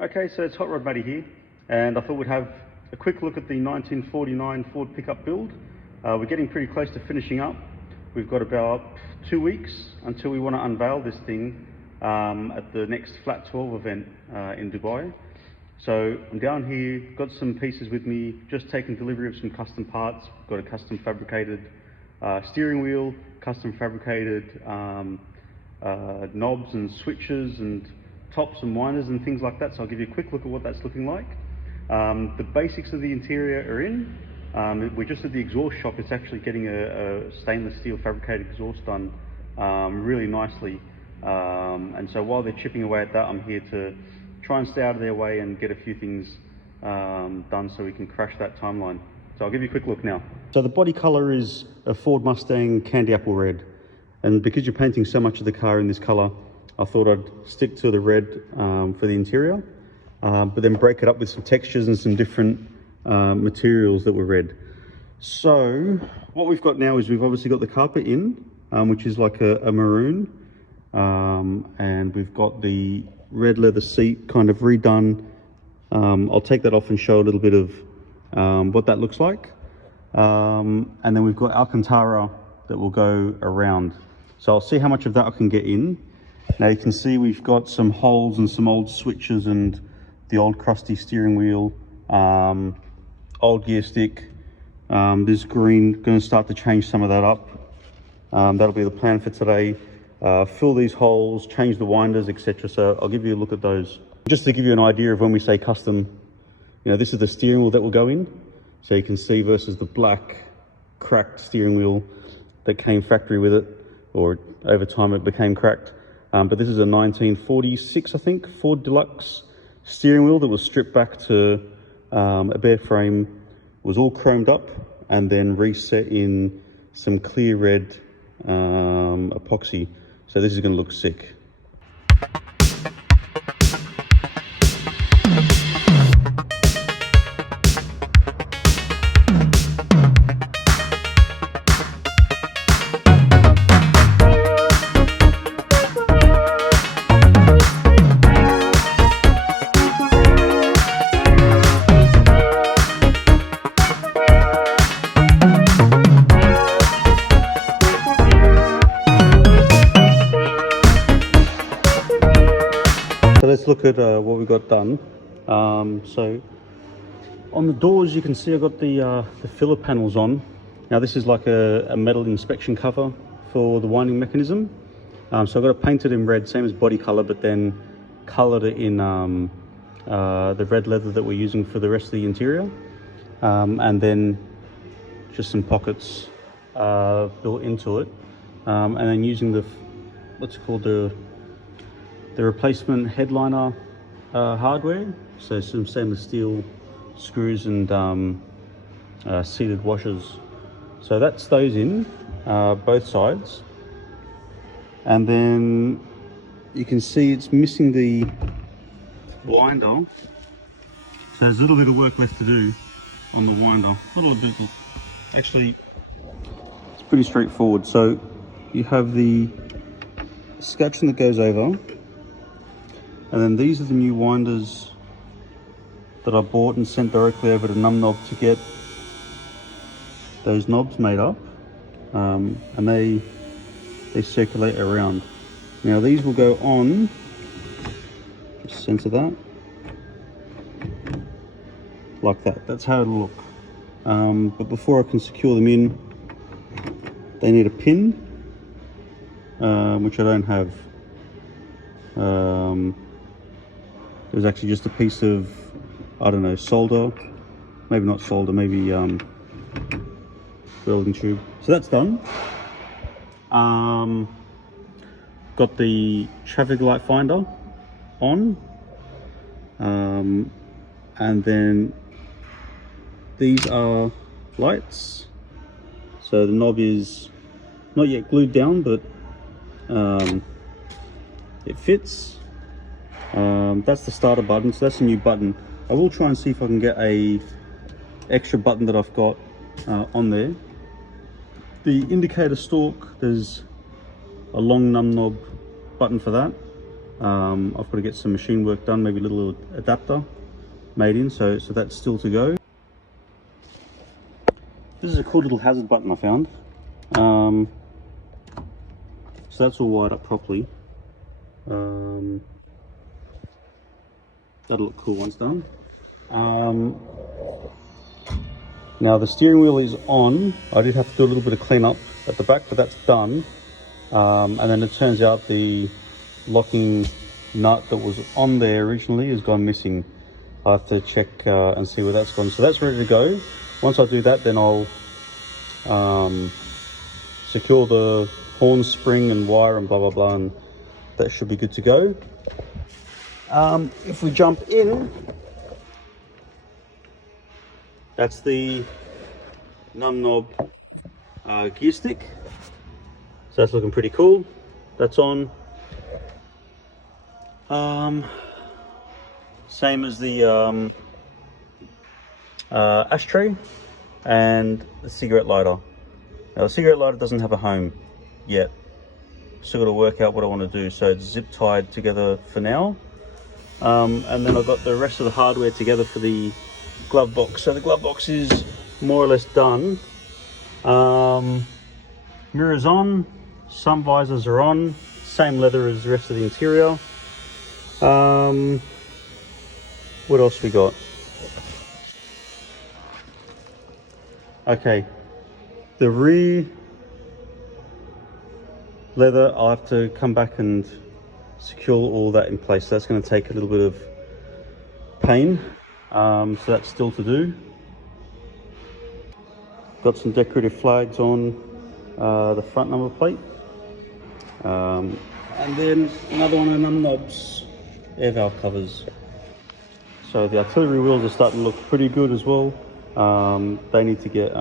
Okay, so it's Hot Rod Matty here, and I thought we'd have a quick look at the 1949 Ford pickup build. We're getting pretty close to finishing up. We've got about 2 weeks until we want to unveil this thing at the next Flat 12 event in Dubai. So I'm down here, got some pieces with me, just taken delivery of some custom parts. Got a custom fabricated steering wheel, custom fabricated knobs and switches and tops and winders and things like that. So I'll give you a quick look at what that's looking like. The basics of the interior are in. We're just at the exhaust shop. It's actually getting a stainless steel fabricated exhaust done really nicely. And so while they're chipping away at that, I'm here to try and stay out of their way and get a few things done so we can crash that timeline. So I'll give you a quick look now. So the body color is a Ford Mustang candy apple red. And because you're painting so much of the car in this color, I thought I'd stick to the red for the interior, but then break it up with some textures and some different materials that were red. So what we've got now is we've obviously got the carpet in, which is like a maroon, and we've got the red leather seat kind of redone. I'll take that off and show a little bit of what that looks like. And then we've got Alcantara that will go around. So I'll see how much of that I can get in. Now you can see we've got some holes and some old switches and the old crusty steering wheel, old gear stick. This green, going to start to change some of that up. That'll be the plan for today. Fill these holes, change the winders, etc. So I'll give you a look at those. Just to give you an idea of when we say custom, you know, this is the steering wheel that will go in. So you can see versus the black cracked steering wheel that came factory with it, or over time it became cracked. But this is a 1946, I think, Ford Deluxe steering wheel that was stripped back to a bare frame, was all chromed up, and then reset in some clear red epoxy. So this is going to look sick. So let's look at what we got done. So on the doors, you can see I've got the filler panels on. Now this is like a metal inspection cover for the winding mechanism. So I've got it painted in red, same as body color, but then colored it in the red leather that we're using for the rest of the interior. And then just some pockets built into it. And then using the, what's it called, the replacement headliner hardware, so some stainless steel screws and seated washers. So that's those in both sides, and then you can see it's missing the winder, so there's a little bit of work left to do on the winder. A little bit, actually it's pretty straightforward. So you have the scutcheon that goes over, and then these are the new winders that I bought and sent directly over to Numknob to get those knobs made up, and they circulate around. Now these will go on, just center that, like that. That's how it'll look. But before I can secure them in, they need a pin, which I don't have. There's actually just a piece of, I don't know, solder, maybe not solder, maybe welding tube. So that's done. Got the traffic light finder on, and then these are lights. So the knob is not yet glued down, but it fits. That's the starter button, so that's a new button. I will try and see if I can get a extra button that I've got on there. The indicator stalk, there's a long Numknob button for that. I've got to get some machine work done, maybe a little adapter made in, so that's still to go. This is a cool little hazard button I found. So that's all wired up properly. That'll look cool once done. Now the steering wheel is on. I did have to do a little bit of cleanup at the back, but that's done. And then it turns out the locking nut that was on there originally has gone missing. I have to check and see where that's gone. So that's ready to go. Once I do that, then I'll secure the horn spring and wire and blah blah blah, and that should be good to go. If we jump in, that's the num knob gear stick. So that's looking pretty cool. That's on. Same as the ashtray and the cigarette lighter. Now the cigarette lighter doesn't have a home yet. Still got to work out what I want to do. So it's zip tied together for now. And then I've got the rest of the hardware together for the glove box. So the glove box is more or less done. Mirrors on, sun visors are on, same leather as the rest of the interior. What else we got? Okay, the rear leather, I'll have to come back and secure all that in place. So that's going to take a little bit of pain. So that's still to do. Got some decorative flags on the front number plate. And then another one of num knobs, air valve covers. So the artillery wheels are starting to look pretty good as well. They need to get